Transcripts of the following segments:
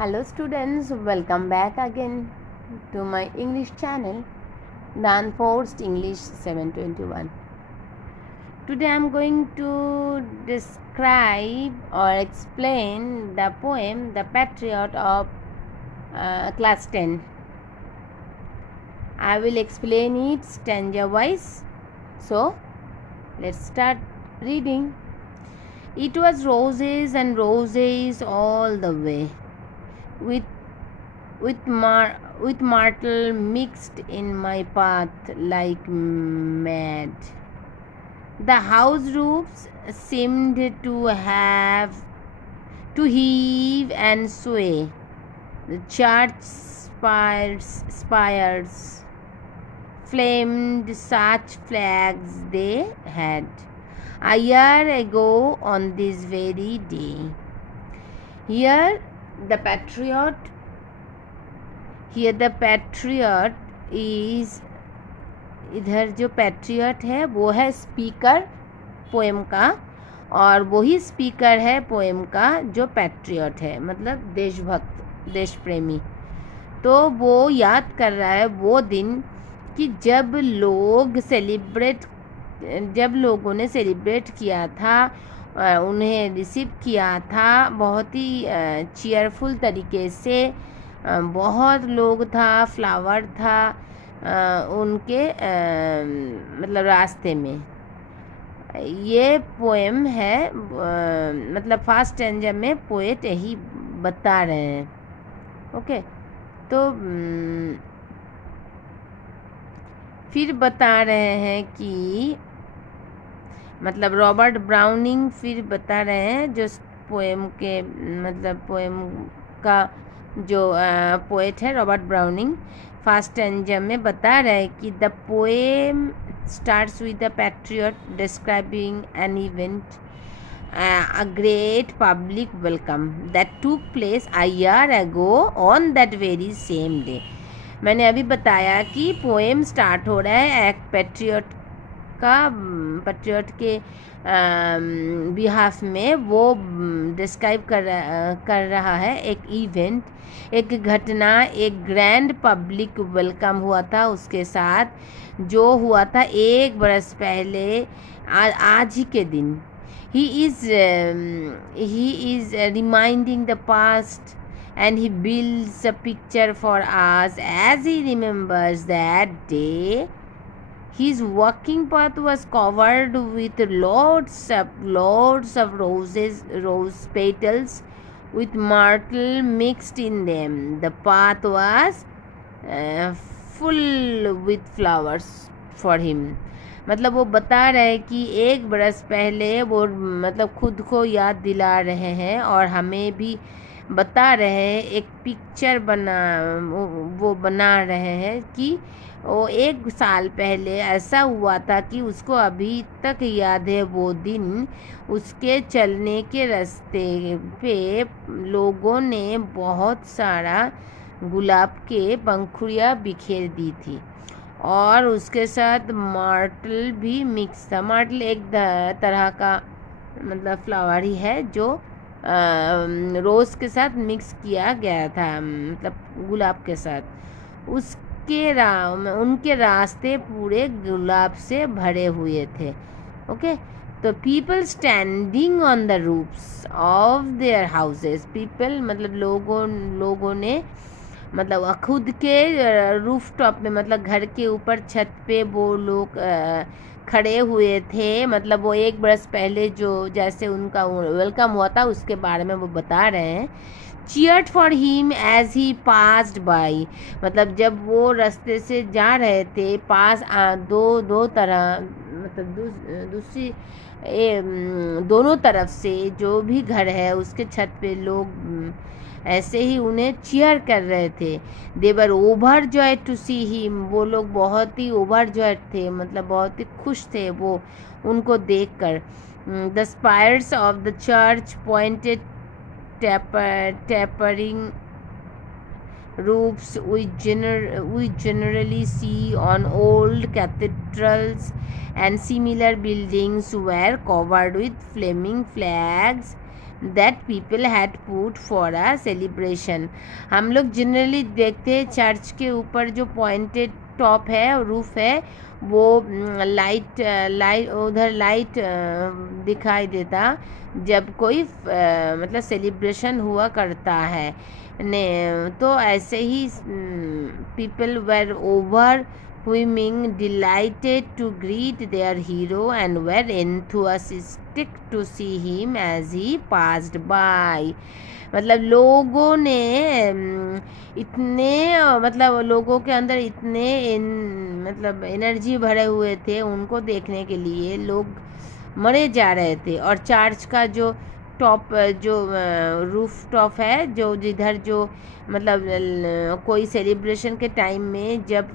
Hello students, welcome back again to my English channel, The Unforced English 721. Today I am going to describe or explain the poem The Patriot of class 10. I will explain it stanza wise. So let's start reading. It was roses and roses all the way, with myrtle mixed in my path like mad. The house roofs seemed to heave and sway. The church spires flamed such flags they had a year ago on this very day. Here the patriot is, इधर जो patriot है वो है speaker poem का, और वही speaker है poem का जो पैट्रियट है, मतलब देशभक्त, देश प्रेमी। तो वो याद कर रहा है वो दिन कि जब लोगों ने सेलिब्रेट किया था, उन्हें रिसीव किया था बहुत ही चीयरफुल तरीके से। बहुत लोग था, फ्लावर था उनके मतलब रास्ते में। ये पोएम है, मतलब फर्स्ट स्टैंजा में पोएट यही बता रहे हैं। ओके, तो फिर बता रहे हैं कि मतलब रॉबर्ट ब्राउनिंग फिर बता रहे हैं, जो पोएम के मतलब पोएम का जो पोएट है रॉबर्ट ब्राउनिंग, फर्स्ट स्टैंजा में बता रहे हैं कि the poem starts with the patriot describing an event, a great public welcome that took place a year ago on that very same day. मैंने अभी बताया कि पोएम स्टार्ट हो रहा है एक पैट्रियट के बिहाफ में। वो डिस्क्राइब कर रहा है एक इवेंट, एक घटना, एक ग्रैंड पब्लिक वेलकम हुआ था उसके साथ, जो हुआ था 1 बरस पहले आज ही के दिन। He is reminding the past, and he builds a picture for us as he remembers that day. His walking path was covered with lots of rose petals with myrtle mixed in them. The path was full with flowers for him. मतलब वो बता रहे कि 1 बरस पहले वो मतलब खुद को याद दिला रहे हैं और हमें भी बता रहे हैं, एक पिक्चर बना रहे हैं कि वो 1 साल पहले ऐसा हुआ था कि उसको अभी तक याद है वो दिन। उसके चलने के रास्ते पे लोगों ने बहुत सारा गुलाब के पंखुड़ियाँ बिखेर दी थी, और उसके साथ मर्टल भी मिक्स था। मर्टल एक तरह का मतलब फ्लावर ही है जो रोज़ के साथ मिक्स किया गया था, मतलब गुलाब के साथ। उनके रास्ते पूरे गुलाब से भरे हुए थे। ओके, तो people standing on the roofs of their houses, people मतलब लोगों ने मतलब खुद के रूफ टॉप में, मतलब घर के ऊपर छत पे वो लोग खड़े हुए थे। मतलब वो 1 बरस पहले जो जैसे उनका वेलकम हुआ था उसके बारे में वो बता रहे हैं। Cheered for him as he passed by, मतलब जब वो रास्ते से जा रहे थे, पास दो तरह मतलब दूसरी दोनों तरफ से जो भी घर है उसके छत पे लोग ऐसे ही उन्हें चीयर कर रहे थे। They were overjoyed to see him, वो लोग बहुत ही ओवर जॉयड थे, मतलब बहुत ही खुश थे वो उनको देखकर। The spires of the church pointed tapering roofs we generally see on old cathedrals and similar buildings were covered with flaming flags that people had put for a celebration. हम लोग जनरली देखते हैं चर्च के ऊपर जो pointed top है और roof है वो लाइट उधर लाइट दिखाई देता जब कोई मतलब सेलिब्रेशन हुआ करता है ने। तो ऐसे ही people were over swimming, delighted to greet their hero and were enthusiastic to see him as he passed by. मतलब लोगों ने इतने मतलब लोगों के अंदर इतने मतलब एनर्जी भरे हुए थे उनको देखने के लिए, लोग मरे जा रहे थे। और चर्च का जो टॉप जो रूफ टॉप है जो जिधर जो मतलब कोई सेलिब्रेशन के टाइम में जब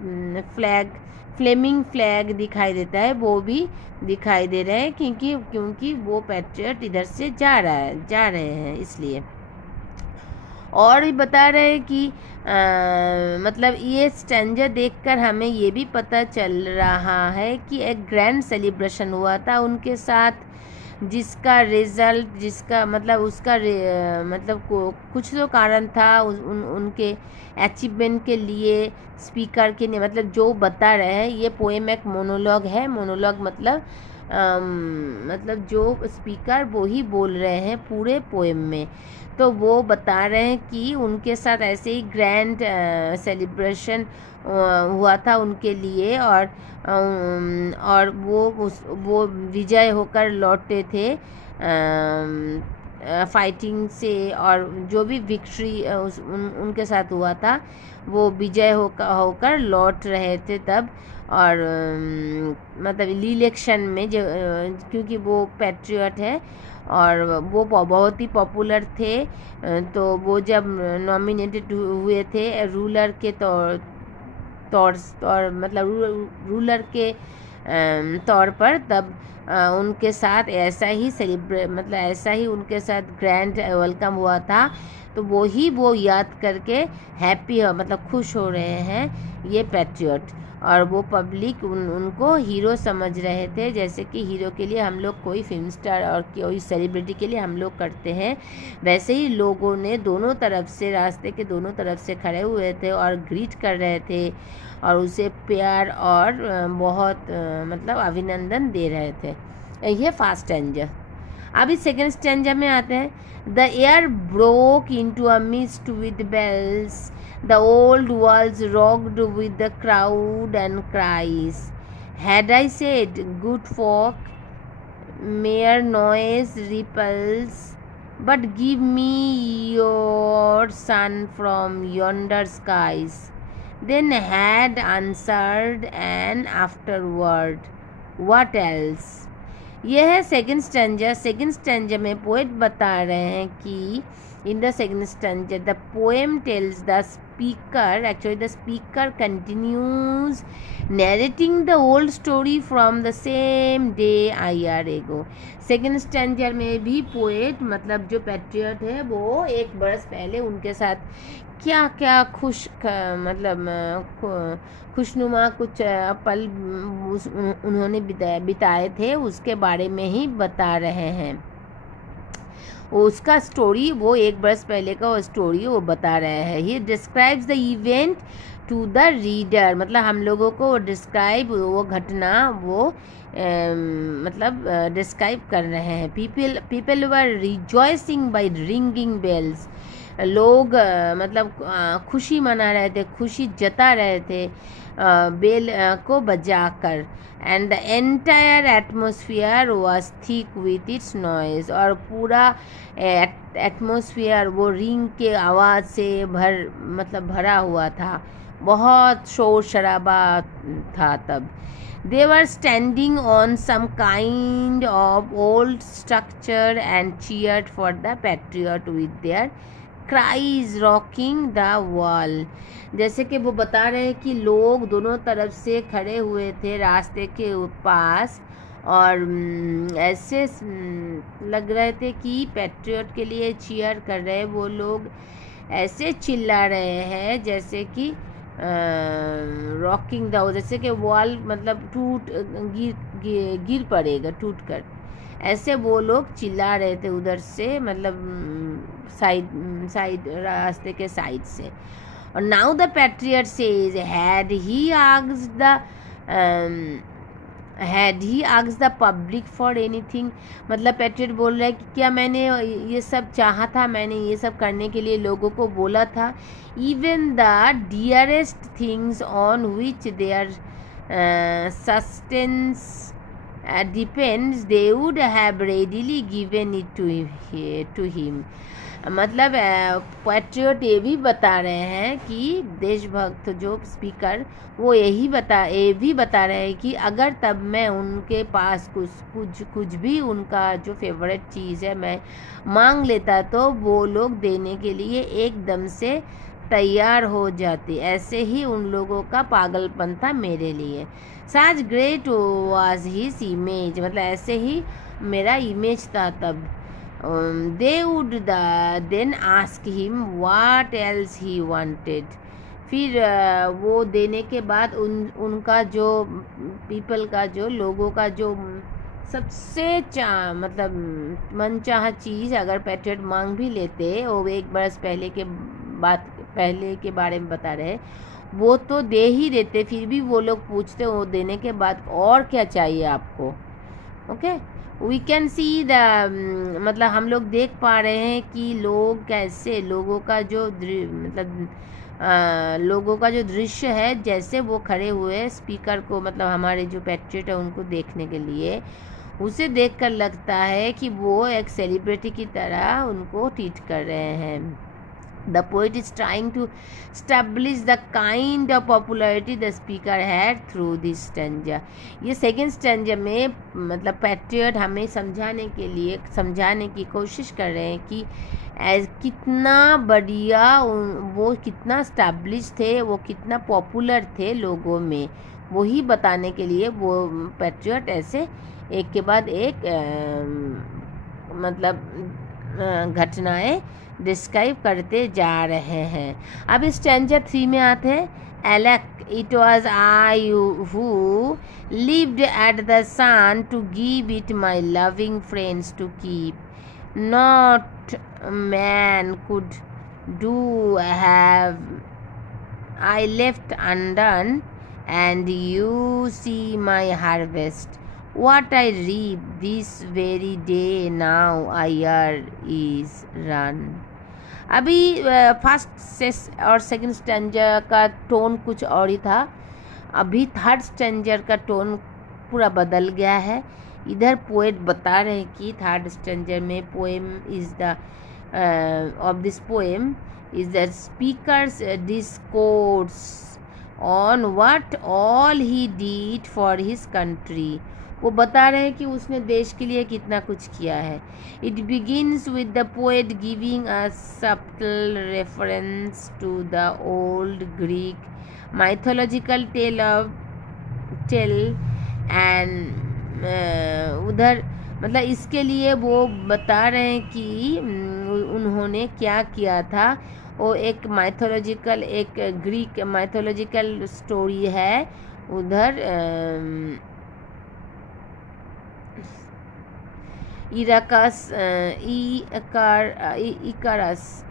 फ्लेमिंग फ्लैग दिखाई देता है वो भी दिखाई दे रहे हैं क्योंकि वो पैट्रियट इधर से जा रहे हैं इसलिए। और भी बता रहे हैं कि मतलब ये स्टैंजा देखकर हमें ये भी पता चल रहा है कि एक ग्रैंड सेलिब्रेशन हुआ था उनके साथ, जिसका रिजल्ट जिसका मतलब उसका मतलब कुछ तो कारण था उनके अचीवमेंट के लिए स्पीकर के लिए। मतलब जो बता रहे हैं ये पोएम एक मोनोलॉग है। मोनोलॉग मतलब जो स्पीकर वो ही बोल रहे हैं पूरे पोएम में। तो वो बता रहे हैं कि उनके साथ ऐसे ही ग्रैंड सेलिब्रेशन हुआ था उनके लिए और वो विजय होकर लौटे थे फाइटिंग से, और जो भी विक्ट्री उनके साथ हुआ था वो विजय होकर लौट रहे थे तब। और मतलब इलेक्शन में जो क्योंकि वो पैट्रियट है और वो बहुत ही पॉपुलर थे, तो वो जब नॉमिनेटेड हुए थे रूलर के रूलर के तौर पर, तब उनके साथ ऐसा ही ऐसा ही उनके साथ ग्रैंड वेलकम हुआ था। तो वो याद करके हैप्पी मतलब खुश हो रहे हैं ये पैट्रियट। और वो पब्लिक उनको हीरो समझ रहे थे, जैसे कि हीरो के लिए हम लोग कोई फिल्म स्टार और कोई सेलिब्रिटी के लिए हम लोग करते हैं, वैसे ही लोगों ने दोनों तरफ से रास्ते के दोनों तरफ से खड़े हुए थे और ग्रीट कर रहे थे और उसे प्यार और बहुत मतलब अभिनंदन दे रहे थे। ये फर्स्ट स्टैंजा। अभी सेकेंड स्टैंजा में आते हैं। The air broke into a mist with bells, the old walls rocked with the crowd and cries. Had I said, good folk, mere noise ripples, but give me your sun from yonder skies. Then had answered, and afterward, what else? यह है second stanza. Second stanza में poet बता रहे हैं कि in the second stanza the poem tells the speaker continues narrating the old story from the same day a year ago. Second stanza में भी poet मतलब जो पैट्रियट है वो एक बरस पहले उनके साथ क्या क्या खुशनुमा कुछ पल उन्होंने बिताए थे उसके बारे में ही बता रहे हैं। उसका स्टोरी वो एक बरस पहले का वो स्टोरी वो बता रहे हैं। He describes the event to the reader, मतलब हम लोगों को डिस्क्राइब वो घटना वो मतलब डिस्क्राइब कर रहे हैं। People were rejoicing by ringing bells, लोग मतलब खुशी मना रहे थे, खुशी जता रहे थे बेल को बजाकर। And the entire atmosphere was thick with its noise, और पूरा एटमोसफियर वो रिंग के आवाज़ से भरा हुआ था, बहुत शोर शराबा था तब। They were standing on some kind of old structure and cheered for the patriot with their cries rocking the wall. जैसे कि वो बता रहे हैं कि लोग दोनों तरफ से खड़े हुए थे रास्ते के पास और ऐसे लग रहे थे कि पैट्रियट के लिए चीयर कर रहे हैं। वो लोग ऐसे चिल्ला रहे हैं जैसे कि रॉकिंग द, जैसे कि वॉल मतलब गिर पड़ेगा टूट कर। ऐसे वो लोग चिल्ला रहे थे उधर से, मतलब साइड साइड रास्ते के साइड से। और now the patriot says had he asked the public for anything. मतलब पैट्रियट बोल रहा है कि क्या मैंने ये सब चाहा था, मैंने ये सब करने के लिए लोगों को बोला था। Even the dearest things on which their sustenance depends, they would have readily given it to him। मतलब पैट्रियट ये भी बता रहे हैं कि देशभक्त जो स्पीकर वो ये भी बता रहे हैं कि अगर तब मैं उनके पास कुछ भी उनका जो फेवरेट चीज़ है मैं मांग लेता तो वो लोग देने के लिए एकदम से तैयार हो जाते। ऐसे ही उन लोगों का पागलपन था मेरे लिए। Such great was his image, मतलब ऐसे ही मेरा इमेज था तब। They would then ask him what else he wanted. फिर वो देने के बाद उनका जो पीपल का जो लोगों का जो सबसे मतलब मनचाहा चीज़ अगर पैट्रियट मांग भी लेते, वो एक बरस पहले के बारे में बता रहे, वो तो दे ही देते, फिर भी वो लोग पूछते वो देने के बाद और क्या चाहिए आपको। Okay, we can see the मतलब हम लोग देख पा रहे हैं कि लोग कैसे लोगों का जो लोगों का जो दृश्य है, जैसे वो खड़े हुए स्पीकर को, मतलब हमारे जो पैट्रियट है उनको देखने के लिए, उसे देखकर लगता है कि वो एक सेलिब्रिटी की तरह उनको ट्रीट कर रहे हैं। The poet is trying to establish the kind of popularity the speaker had through this stanza। ये सेकेंड स्टैंजा में मतलब पैट्रियट हमें समझाने की कोशिश कर रहे हैं कि कितना बढ़िया वो कितना स्टैब्लिश थे, वो कितना पॉपुलर थे लोगों में, वही बताने के लिए वो पैट्रियट ऐसे एक के बाद एक मतलब घटनाएं डिस्क्राइब करते जा रहे हैं। अब स्टैंजा 3 में आते हैं। Alack, it was I who lived at the sun to give it my loving friends to keep. Not man could do have I left undone, and you see my harvest. What I reap this very day now a year is run। अभी first और second स्टैंजर का tone कुछ और ही था, अभी third स्टैंजर का tone पूरा बदल गया है। इधर पोएट बता रहे हैं कि थर्ड स्टैंजर में poem is the of this poem is the speakers discourse on what all he did for his country. वो बता रहे हैं कि उसने देश के लिए कितना कुछ किया है। It begins with the poet giving a subtle reference to the old Greek mythological tale and उधर मतलब इसके लिए वो बता रहे हैं कि उन्होंने क्या किया था। वो एक माइथोलॉजिकल एक ग्रीक माइथोलॉजिकल स्टोरी है उधर इकारस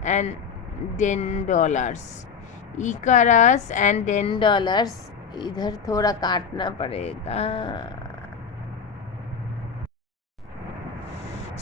एंड डेंडोलर्स। इधर थोड़ा काटना पड़ेगा।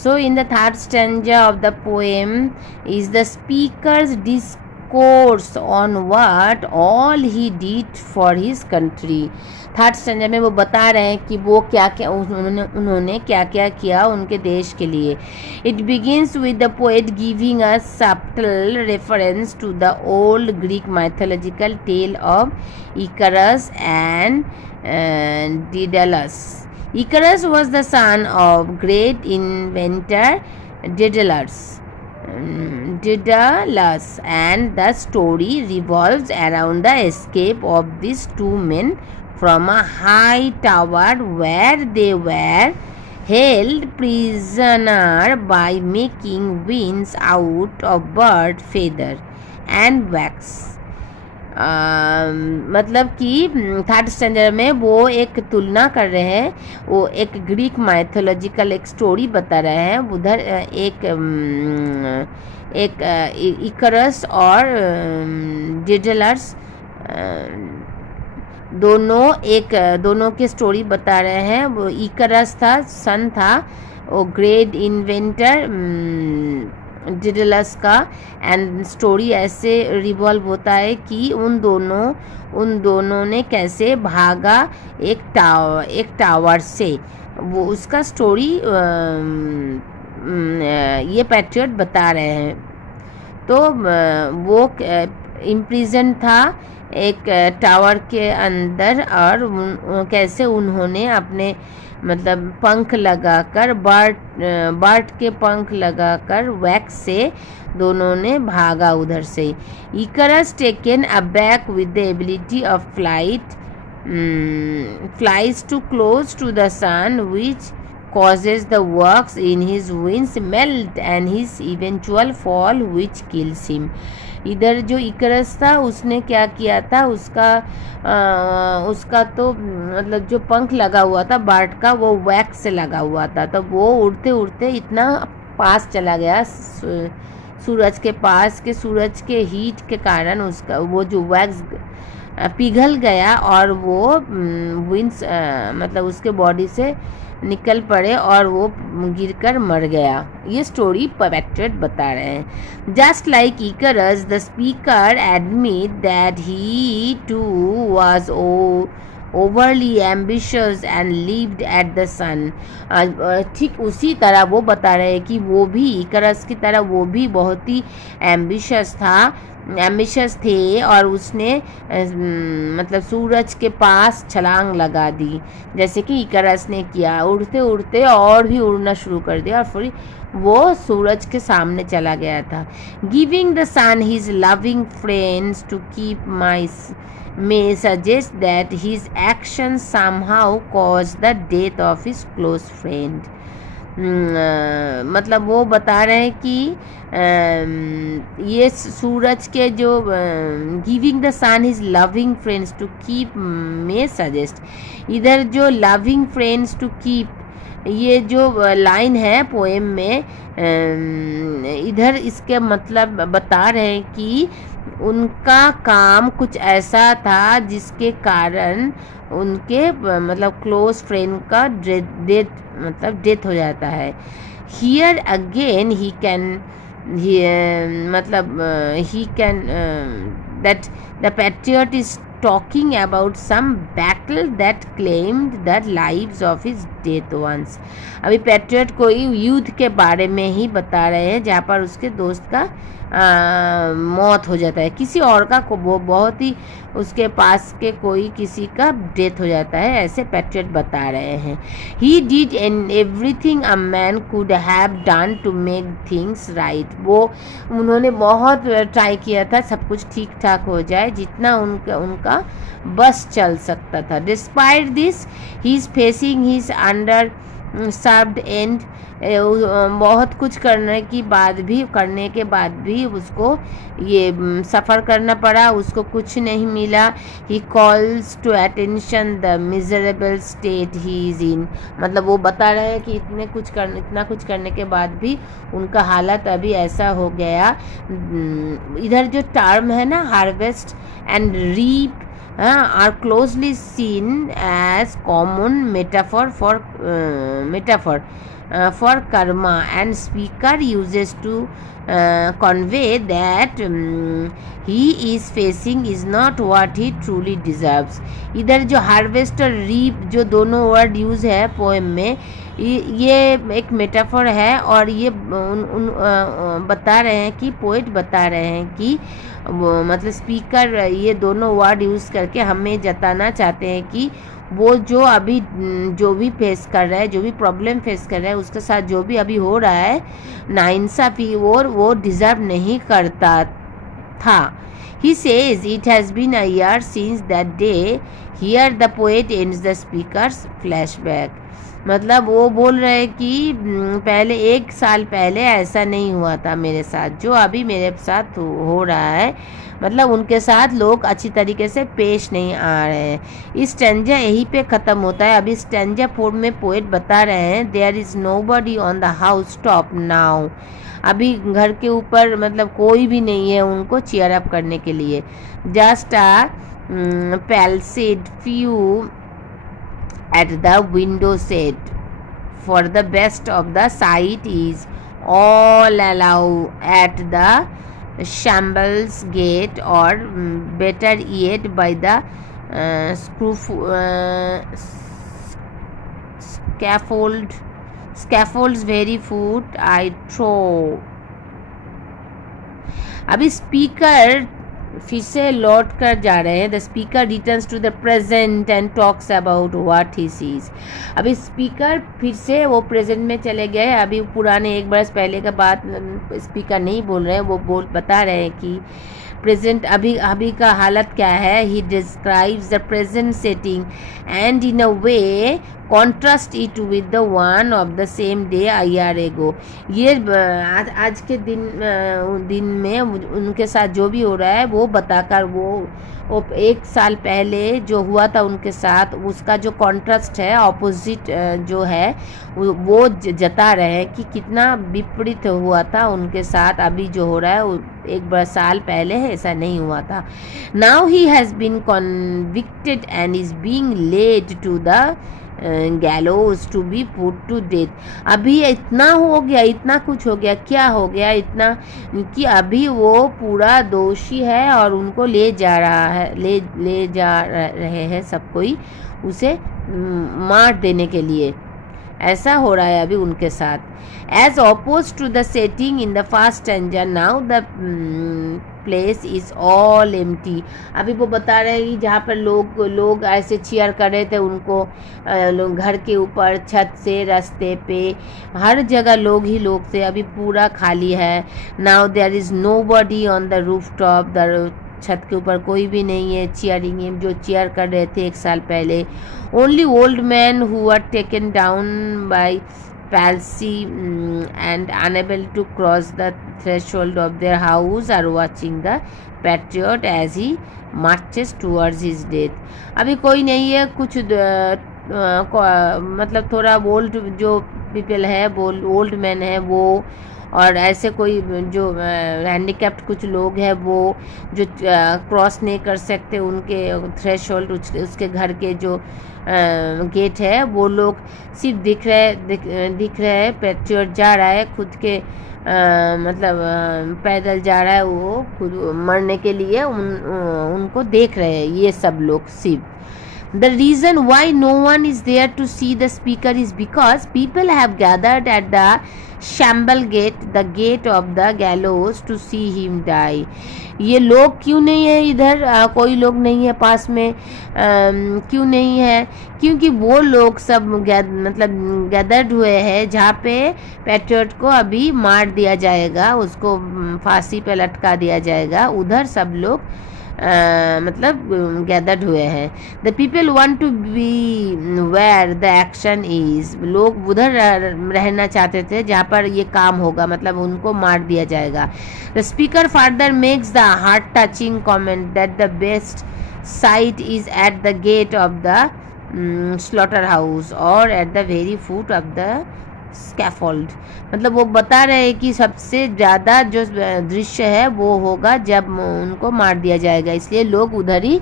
So in the third stanza of the poem is the speaker's discourse on what all he did for his country। Third stanza में वो बता रहे हैं कि वो क्या क्या उन्होंने क्या क्या किया उनके देश के लिए। It begins with the poet giving a subtle reference to the old Greek mythological tale of Icarus and Daedalus. Icarus was the son of great inventor Daedalus, and the story revolves around the escape of these two men from a high tower where they were held prisoner by making wings out of bird feather and wax। मतलब कि third standard में वो एक तुलना कर रहे हैं, वो एक ग्रीक माइथोलॉजिकल एक स्टोरी बता रहे हैं। उधर एक इकरस और डेडलस दोनों के स्टोरी बता रहे हैं। वो इकरस था, सन था, वो ग्रेट इन्वेंटर डिडलस का। एंड स्टोरी ऐसे रिवॉल्व होता है कि उन दोनों ने कैसे भागा एक टावर से, वो उसका स्टोरी ये पैट्रियट बता रहे हैं। तो वो इम्प्रिजन था एक टावर के अंदर, और कैसे उन्होंने अपने मतलब पंख लगाकर बर्ड के पंख लगाकर वैक्स से दोनों ने भागा उधर से। Icarus taken aback with the ability of flight flies too close to the sun, which causes the works in his wings melt and his eventual fall, which kills him. इधर जो इकरस था उसने क्या किया था, उसका तो मतलब जो पंख लगा हुआ था बर्ड का, वो वैक्स से लगा हुआ था। तो वो उड़ते उड़ते इतना पास चला गया सूरज के पास कि सूरज के हीट के कारण उसका वो जो वैक्स पिघल गया और वो विंग्स मतलब उसके बॉडी से निकल पड़े और वो गिरकर मर गया। ये स्टोरी पैट्रियट बता रहे हैं। Just like Icarus the speaker admit that he too was overly ambitious and lived at the sun. ठीक उसी तरह वो बता रहे हैं कि वो भी इकरस की तरह वो भी बहुत ही एम्बिशियस थे, और उसने मतलब सूरज के पास छलांग लगा दी जैसे कि इकरस ने किया। उड़ते उड़ते और भी उड़ना शुरू कर दिया और फिर वो सूरज के सामने चला गया था। Giving the sun his loving friends to keep my may suggest that his actions somehow caused the death of his close friend. मतलब वो बता रहे हैं कि ये सूरज के जो giving the sun his loving friends to keep may suggest, इधर जो लविंग फ्रेंड्स टू कीप ये जो लाइन है पोएम में, इधर इसके मतलब बता रहे हैं कि उनका काम कुछ ऐसा था जिसके कारण उनके मतलब क्लोज फ्रेंड का डेथ हो जाता है। Here again he can that the patriot is talking about some battle that claimed the lives of his dead ones. अभी पैट्रियट कोई युद्ध के बारे में ही बता रहे हैं जहाँ पर उसके दोस्त का मौत हो जाता है, किसी और का वो बहुत ही उसके पास के कोई किसी का डेथ हो जाता है, ऐसे पैट्रियट बता रहे हैं। He did and everything a man could have done to make things right. वो उन्होंने बहुत ट्राई किया था सब कुछ ठीक ठाक हो जाए, जितना उनका बस चल सकता था। Despite this he is facing his under served and, बहुत कुछ करने के बाद भी उसको ये सफ़र करना पड़ा, उसको कुछ नहीं मिला। He calls to attention the miserable state he is in. मतलब वो बता रहे हैं कि इतना कुछ करने के बाद भी उनका हालत अभी ऐसा हो गया। इधर जो टर्म है ना harvest and reap are closely seen as common metaphor for karma, and speaker uses to convey that he is facing is not what he truly deserves. इधर जो हार्वेस्ट और रीप जो दोनों वर्ड यूज़ है poem में, ये एक metaphor है, और ये बता रहे हैं कि पोएट बता रहे हैं कि मतलब स्पीकर ये दोनों वर्ड यूज़ करके हमें जताना चाहते हैं कि वो जो भी फेस कर रहा है, जो भी प्रॉब्लम फेस कर रहा है, उसके साथ जो भी अभी हो रहा है नाइंसाफ़ी और वो डिज़र्व नहीं करता था। He says it has been a year since that day. Here the poet ends the speaker's flashback. मतलब वो बोल रहे हैं कि पहले 1 साल पहले ऐसा नहीं हुआ था मेरे साथ, जो अभी मेरे साथ हो रहा है, मतलब उनके साथ लोग अच्छी तरीके से पेश नहीं आ रहे हैं। इस स्टैंजा यहीं पे ख़त्म होता है। अभी स्टैंजा 4 में पोएट बता रहे हैं, there is nobody on the house top now. अभी घर के ऊपर मतलब कोई भी नहीं है उनको चीयर अप करने के लिए। Just a palsied few at the window said, for the best of the sight is all allow at the shambles gate, or better yet by the scaffolds very foot I trow। अभी speaker फिर से लौट कर जा रहे हैं। The speaker returns to the present and talks about what he sees. अभी speaker फिर से वो प्रेजेंट में चले गए। अभी पुराने 1 बरस पहले का बात स्पीकर नहीं बोल रहे हैं, वो बता रहे हैं कि प्रेजेंट अभी का हालत क्या है। ही describes the present setting and in a way contrast it with the one of the same day a year ago. ये आज के दिन में उनके साथ जो भी हो रहा है वो बताकर वो 1 साल पहले जो हुआ था उनके साथ उसका जो कॉन्ट्रास्ट है, ऑपोजिट जो है वो जता रहे हैं कि कितना विपरीत हुआ था उनके साथ। अभी जो हो रहा है 1 साल पहले है, ऐसा नहीं हुआ था। Now he has been convicted and is being led to the gallows to be put to death. अभी इतना हो गया, इतना कुछ हो गया, क्या हो गया इतना कि अभी वो पूरा दोषी है और उनको ले जा रहा है, ले जा रहे हैं सब कोई उसे मार देने के लिए। ऐसा हो रहा है अभी उनके साथ। As oppose to the setting in the first stanza, now the place is all empty. अभी वो बता रहे हैं कि जहाँ पर लोग ऐसे चीयर कर रहे थे उनको, लोग घर के ऊपर, छत से, रास्ते पे, हर जगह लोग ही लोग थे। अभी पूरा खाली है। Now there is nobody on the roof top. छत के ऊपर कोई भी नहीं है चीयरिंग जो चीयर कर रहे थे 1 साल पहले। Only old man who are taken down by palsy and unable to cross the threshold of their house are watching the patriot as he marches towards his death। अभी कोई नहीं है, कुछ मतलब थोड़ा ओल्ड जो पीपल है, वो ओल्ड मैन है वो, और ऐसे कोई जो हैंडीकैप्ड कुछ लोग हैं वो जो क्रॉस नहीं कर सकते उनके थ्रेशोल्ड, उसके घर के जो गेट है, वो लोग सिर्फ दिख रहे हैं। पेट्रियट जा रहा है खुद के मतलब पैदल जा रहा है, वो खुद मरने के लिए उनको देख रहे हैं ये सब लोग सिर्फ। The reason why no one is there to see the speaker is because people have gathered at the shamble gate, the gate of the gallows, to see him die। ये लोग क्यों नहीं है इधर? कोई लोग नहीं है पास में। क्यों नहीं है? क्योंकि वो लोग सब मतलब गैदर्ड हुए हैं जहाँ पे पेट्रियट को अभी मार दिया जाएगा, उसको फांसी पे लटका दिया जाएगा। उधर सब लोग मतलब गैदर्ड हुए हैं। The people want to be where the action is. लोग उधर रहना चाहते थे जहाँ पर ये काम होगा, मतलब उनको मार दिया जाएगा। The speaker further makes the heart touching comment that the best sight is at the gate of the slaughter house और at the very foot of the scaffold. मतलब वो बता रहे हैं कि सबसे ज़्यादा जो दृश्य है वो होगा जब उनको मार दिया जाएगा, इसलिए लोग उधर ही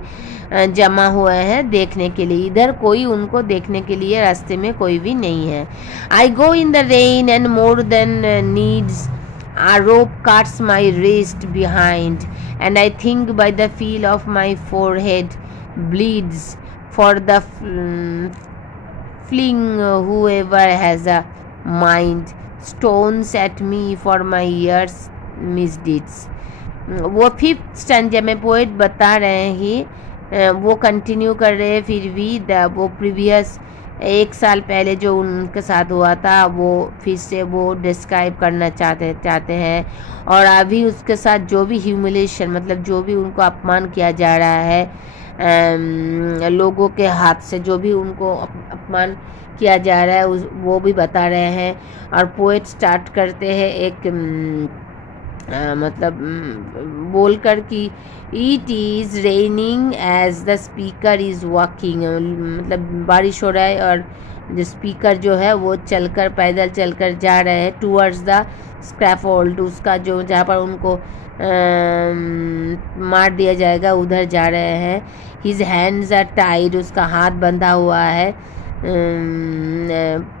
जमा हुए हैं देखने के लिए। इधर कोई उनको देखने के लिए रास्ते में कोई भी नहीं है। I go in the rain and more than needs a rope cuts my wrist behind and I think by the feel of my forehead bleeds for the fling whoever has a mind stones at me for my years misdeeds। वो 5th stanza में poet बता रहे हैं, वो continue कर रहे हैं फिर भी वो प्रीवियस 1 साल पहले जो उनके साथ हुआ था वो फिर से वो डिस्क्राइब करना चाहते हैं। और अभी उसके साथ जो भी ह्यूमिलेशन, मतलब जो भी उनको अपमान किया जा रहा है, लोगों के हाथ से जो भी उनको अपमान किया जा रहा है वो भी बता रहे हैं। और पोएट स्टार्ट करते हैं एक मतलब बोल कर कि it is raining as the speaker is walking, मतलब बारिश हो रहा है और जो स्पीकर जो है वो चलकर पैदल चलकर जा रहे हैं टूवर्ड्स द स्क्रैफोल्ड, उसका जो जहाँ पर उनको मार दिया जाएगा उधर जा रहे हैं। हिज हैंड्स आर टाइड, उसका हाथ बंधा हुआ है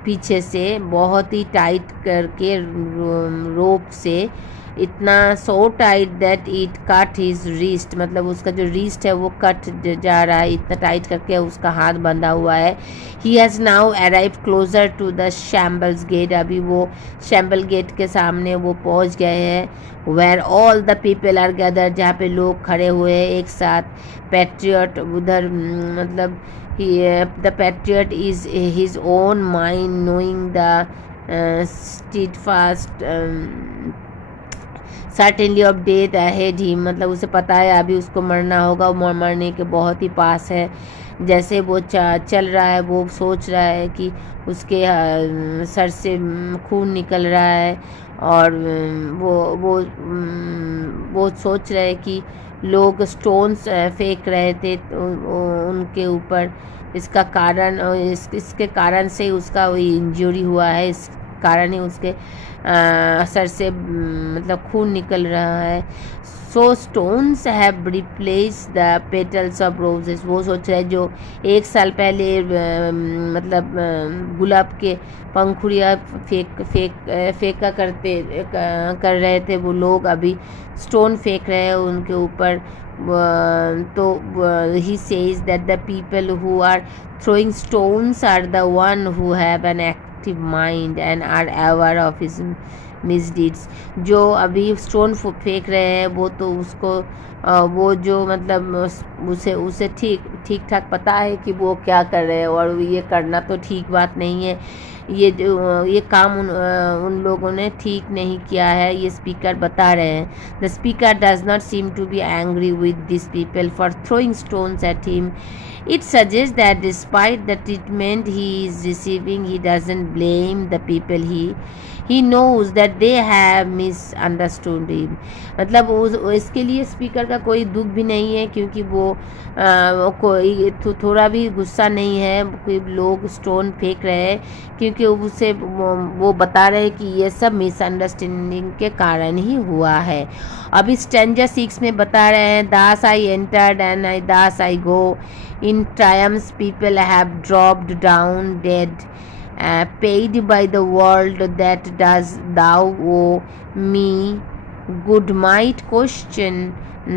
पीछे से बहुत ही टाइट करके रोप से, इतना so tight that it cut his wrist, मतलब उसका जो रिस्ट है वो कट जा रहा है, इतना टाइट करके उसका हाथ बंधा हुआ है। He has now arrive closer to the shambles gate, अभी वो शैम्बल गेट के सामने वो पहुंच गए हैं। Where all the people are gather, जहाँ पे लोग खड़े हुए हैं एक साथ। पैट्रियट उधर मतलब the patriot is his own mind knowing the steadfast certainly of death ahead him, मतलब उसे पता है अभी उसको मरना होगा, वो मरने के बहुत ही पास है। जैसे वो चल रहा है वो सोच रहा है कि उसके सर से खून निकल रहा है और वो सोच रहे कि लोग स्टोन्स फेंक रहे थे तो उनके ऊपर, इसका कारण इसके कारण से उसका वही इंजरी हुआ है, इस कारण ही उसके सर से मतलब खून निकल रहा है। So stones have replace the petals of roses, वो सोच रहे जो 1 साल पहले मतलब गुलाब के पंखुड़ियाँ फेंका कर रहे थे वो लोग, अभी स्टोन फेंक रहे हैं उनके ऊपर। तो he says that the people who are throwing stones are the one who have an active mind and are aware of his misdeeds, जो अभी स्टोन फेंक रहे हैं वो तो उसको वो जो मतलब उसे ठीक ठाक पता है कि वो क्या कर रहे हैं और ये करना तो ठीक बात नहीं है, ये काम उन लोगों ने ठीक नहीं किया है, ये स्पीकर बता रहे हैं। The speaker does not seem to be angry with this people for throwing stones at him. It suggests that despite the treatment he is receiving, he doesn't blame the people. He knows that they have misunderstood him. मतलब इसके लिए speaker का कोई दुख भी नहीं है, क्योंकि वो कोई थोड़ा भी गुस्सा नहीं है कोई लोग स्टोन फेंक रहे हैं, क्योंकि उसे वो बता रहे हैं कि ये सब मिसअंडरस्टैंडिंग के कारण ही हुआ है। अभी स्टैंजा 6 में बता रहे हैं, thus I entered and I thus I go, in triumphs people have dropped down dead, paid by the world that does thou owe me good might question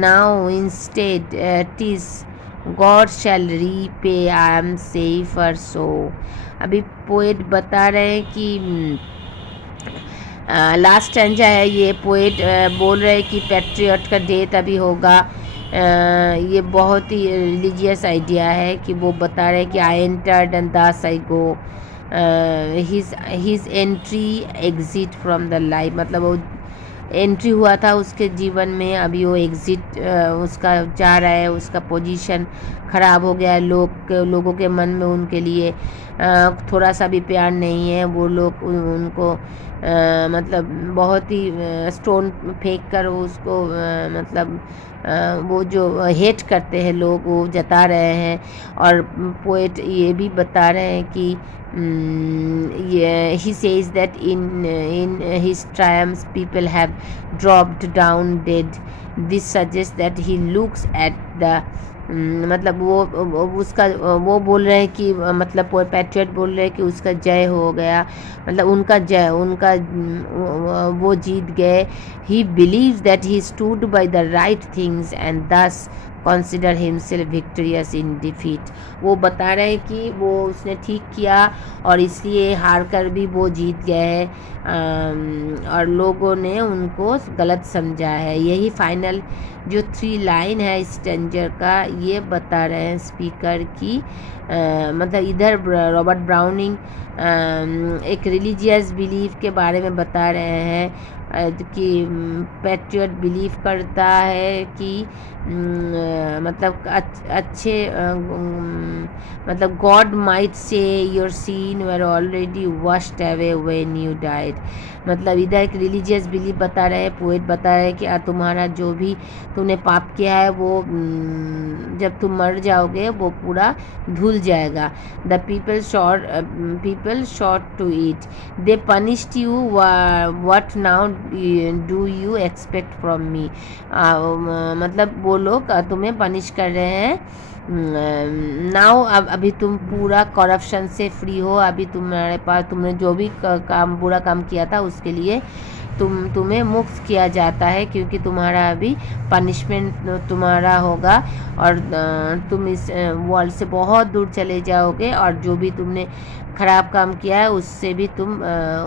now instead, 'tis God shall repay, I am safer so। अभी poet बता रहे हैं कि last stanza है ये, poet बोल रहे हैं कि पैट्रियट का डेथ अभी होगा। ये बहुत ही रिलीजियस आइडिया है कि वो बता रहे हैं कि आई entered and Das I go, his entry exit from the life, मतलब वो एंट्री हुआ था उसके जीवन में, अभी वो एग्जिट उसका जा रहा है, उसका पोजीशन ख़राब हो गया है, लोगों के मन में उनके लिए थोड़ा सा भी प्यार नहीं है। वो लोग उनको मतलब बहुत ही स्टोन फेंक कर उसको मतलब वो जो हेट करते हैं लोग वो जता रहे हैं। और पोएट ये भी बता रहे हैं कि he says that in his triumphs people have dropped down dead, this suggests that he looks at the मतलब वो बोल रहे हैं कि मतलब पैट्रियट बोल रहे हैं कि उसका जय हो गया, मतलब उनका वो जीत गए। He believes that he stood by the right things and दस consider himself victorious in defeat, वो बता रहे हैं कि वो उसने ठीक किया और इसलिए हार कर भी वो जीत गए हैं और लोगों ने उनको गलत समझा है। यही फाइनल जो 3 लाइन है स्टैंजर का, ये बता रहे हैं स्पीकर की मतलब इधर रॉबर्ट ब्राउनिंग एक रिलीजियस बिलीफ के बारे में बता रहे हैं कि पैट्रियट बिलीव करता है कि मतलब अच्छे मतलब God might say your sins were already washed away when you died. मतलब इधर एक रिलीजियस बिलीफ बता रहे हैं, पोएट बता रहे हैं कि तुम्हारा जो भी तुमने पाप किया है वो जब तुम मर जाओगे वो पूरा धुल जाएगा। The people short to it, they punished you, what now do you expect from me. मतलब वो लोग तुम्हें पनिश कर रहे हैं। नाउ अभी तुम पूरा करप्शन से फ्री हो, अभी तुम्हारे पास तुमने जो भी काम बुरा काम किया था उसके लिए तुम्हें मुक्त किया जाता है, क्योंकि तुम्हारा अभी पनिशमेंट तुम्हारा होगा और तुम इस वर्ल्ड से बहुत दूर चले जाओगे और जो भी तुमने ख़राब काम किया है उससे भी तुम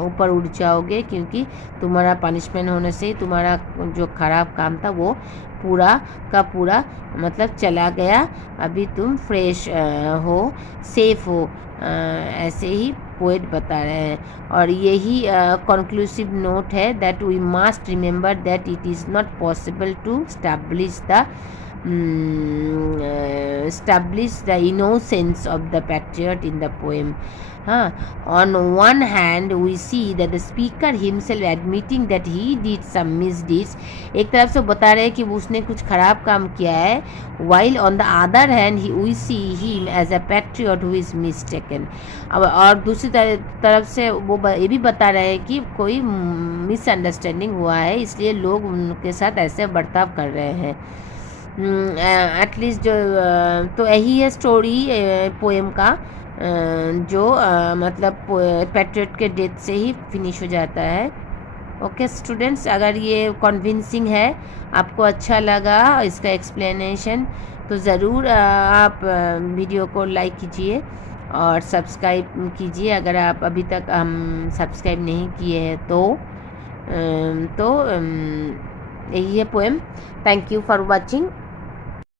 ऊपर उठ जाओगे, क्योंकि तुम्हारा पनिशमेंट होने से ही तुम्हारा जो ख़राब काम था वो पूरा का पूरा मतलब चला गया। अभी तुम फ्रेश हो, सेफ हो, ऐसे ही पोएट बता रहे हैं। और यही कंक्लूसिव नोट है that we must remember that it is not possible to establish the innocence of the patriot in the poem. On one hand we see that the speaker himself admitting that he did some misdeeds, एक तरफ से बता रहे हैं कि उसने कुछ खराब काम किया है, while on the other hand we see him as a patriot who is mistaken। अब और दूसरी तरफ से वो ये भी बता रहे हैं कि कोई मिसअंडरस्टैंडिंग हुआ है, इसलिए लोग उनके साथ ऐसे बर्ताव कर रहे हैं। एटलीस्ट जो तो यही है स्टोरी पोएम का, जो मतलब पैट्रियट के डेथ से ही फिनिश हो जाता है। ओके स्टूडेंट्स, अगर ये कन्विंसिंग है, आपको अच्छा लगा इसका एक्सप्लेनेशन, तो ज़रूर आप वीडियो को लाइक कीजिए और सब्सक्राइब कीजिए अगर आप अभी तक हम सब्सक्राइब नहीं किए हैं तो यही है poem. Thank you for watching.